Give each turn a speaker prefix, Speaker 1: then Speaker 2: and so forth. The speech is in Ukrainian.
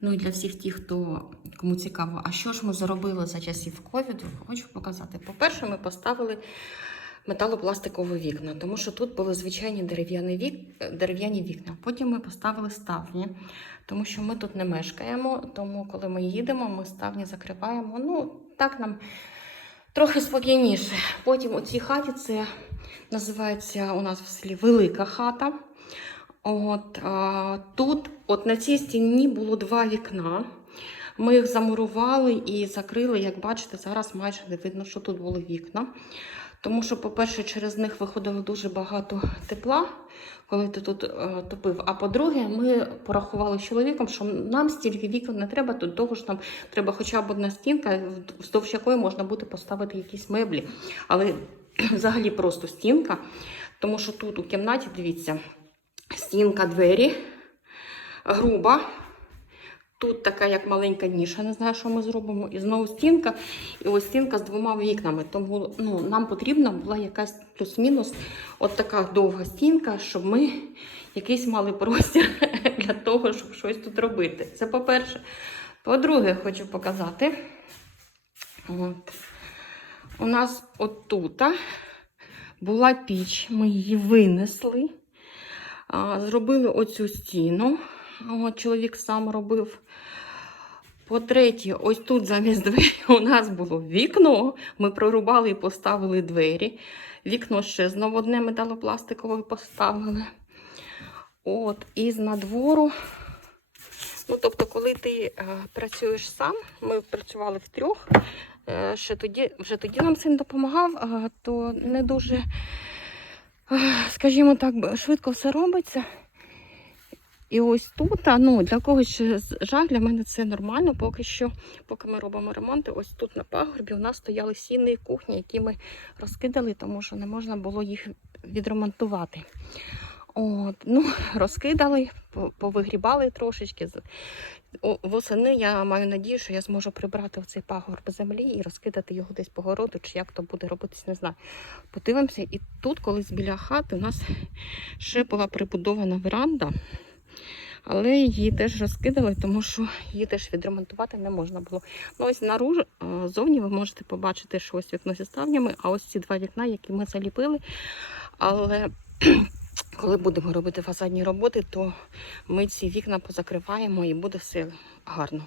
Speaker 1: Ну і для всіх тих, хто кому цікаво, а що ж ми зробили за часів ковіду, хочу показати. По-перше, ми поставили металопластикові вікна, тому що тут були звичайні дерев'яні вік... дерев'яні вікна. Потім ми поставили ставні, тому що ми тут не мешкаємо. Тому, коли ми їдемо, ми ставні закриваємо. Ну, так нам трохи спокійніше. Потім у цій хаті це називається у нас в селі Велика хата. От а, тут, от на цій стіні було два вікна. Ми їх замурували і закрили. Як бачите, зараз майже не видно, що тут були вікна. Тому що, по-перше, через них виходило дуже багато тепла, коли ти тут е, топив. А по-друге, ми порахували з чоловіком, що нам стільки вікон не треба, до того ж нам треба хоча б одна стінка, вздовж якої можна буде поставити якісь меблі. Але взагалі просто стінка. Тому що тут у кімнаті, дивіться, стінка двері груба. Тут така як маленька ніша, не знаю, що ми зробимо. І знову стінка, і ось стінка з двома вікнами. Тому ну, нам потрібна була якась плюс-мінус от така довга стінка, щоб ми якийсь мали простір для того, щоб щось тут робити. Це по-перше. По-друге, хочу показати. От. У нас отут була піч, ми її винесли, зробили оцю стіну. От, чоловік сам робив. По-третє, ось тут замість двері у нас було вікно. Ми прорубали і поставили двері. Вікно ще знову одне металопластикове поставили. От, і з надвору. Ну, тобто, коли ти е, працюєш сам, ми працювали втрьох, е, ще тоді, вже тоді нам син допомагав, е, то не дуже, скажімо так, швидко все робиться. І ось тут, ну, для когось жаль, для мене це нормально, поки що, поки ми робимо ремонти, ось тут на пагорбі у нас стояли сіни і кухні, які ми розкидали, тому що не можна було їх відремонтувати. От, ну, розкидали, повигрібали трошечки. Восени я маю надію, що я зможу прибрати цей пагорб землі і розкидати його десь по городу, чи як то буде робитись, не знаю. Подивимося, і тут, колись біля хати, у нас ще була прибудована веранда. Але її теж розкидали, тому що її теж відремонтувати не можна було. Ну ось наружу, е, зовні ви можете побачити, що ось вікно зі ставнями, а ось ці два вікна, які ми заліпили. Але коли будемо робити фасадні роботи, то ми ці вікна позакриваємо і буде все гарно.